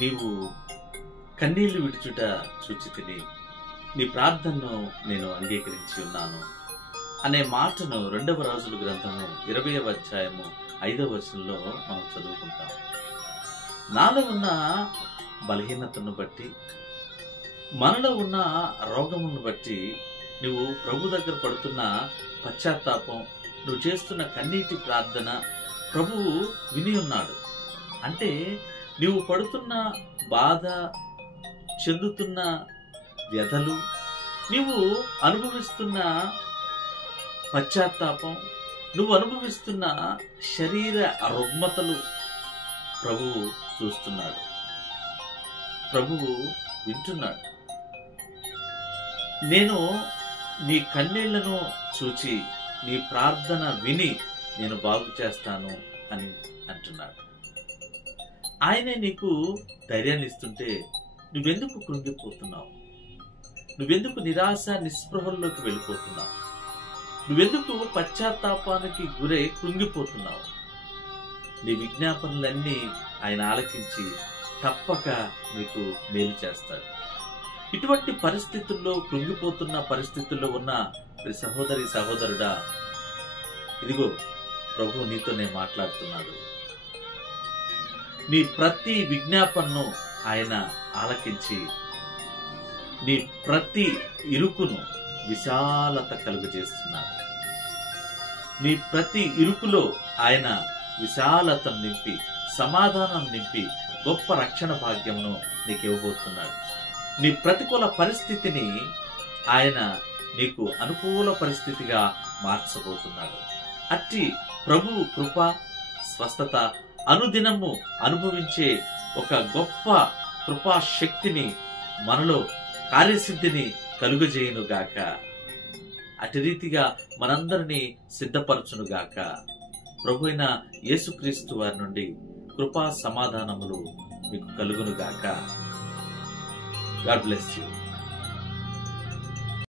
నీవు కన్నీళ్లు విడుచుట చూచి తిని నీ ప్రార్థనను నేను అంగీకరించి ఉన్నాను అనే మాటను 2వ రాజుల గ్రంథము 20వ అధ్యాయము 5వ వచనంలో మనం చదువుకుంటాం. నాలో ఉన్న బలహీనతను బట్టి, మనలో ఉన్న రోగమును బట్టి నువ్వు ప్రభు దగ్గర పడుతున్న పశ్చాత్తాపం, నువ్వు చేస్తున్న కన్నీటి ప్రార్థన ప్రభువు విని ఉన్నాడు. అంటే నువ్వు పడుతున్న బాధ, చెందుతున్న వ్యధలు, నువ్వు అనుభవిస్తున్న పశ్చాత్తాపం, నువ్వు అనుభవిస్తున్న శరీర రుగ్మతలు ప్రభువు చూస్తున్నాడు, ప్రభువు వింటున్నాడు. నేను నీ కన్నీళ్లను చూచి నీ ప్రార్థన విని నేను బాగు చేస్తాను అని అంటున్నాడు. ఆయనే నీకు ధైర్యాన్ని ఇస్తుంటే నువ్వెందుకు కృంగిపోతున్నావు? నువ్వెందుకు నిరాశ నిస్పృహల్లోకి వెళ్ళిపోతున్నావు? నువ్వెందుకు పశ్చాత్తాపానికి గురై కృంగిపోతున్నావు? నీ విజ్ఞాపనలన్నీ ఆయన ఆలకించి తప్పక నీకు మేలు చేస్తాడు. ఇటువంటి పరిస్థితుల్లో, కృంగిపోతున్న పరిస్థితుల్లో ఉన్న సహోదరి సహోదరుడా, ఇదిగో ప్రభు నీతోనే మాట్లాడుతున్నాడు. నీ ప్రతి విజ్ఞాపనను ఆయన ఆలకించి నీ ప్రతి ఇరుకును విశాలత కలుగజేస్తున్నాడు. నీ ప్రతి ఇరుకులో ఆయన విశాలతను నింపి, సమాధానం నింపి, గొప్ప రక్షణ భాగ్యమును నీకు ఇవ్వబోతున్నాడు. నీ ప్రతికూల పరిస్థితిని ఆయన నీకు అనుకూల పరిస్థితిగా మార్చబోతున్నాడు. అట్టి ప్రభువు కృప, స్వస్థత అనుదినము అనుభవించే ఒక గొప్ప కృపా శక్తిని మనలో కార్యసిద్ధిని కలుగజేయునుగాక. అటు రీతిగా మనందరినీ సిద్ధపరచునుగాక. ప్రభు అయిన యేసుక్రీస్తు వారి నుండి కృపా సమాధానములు మీకు కలుగునుగాక. God bless you.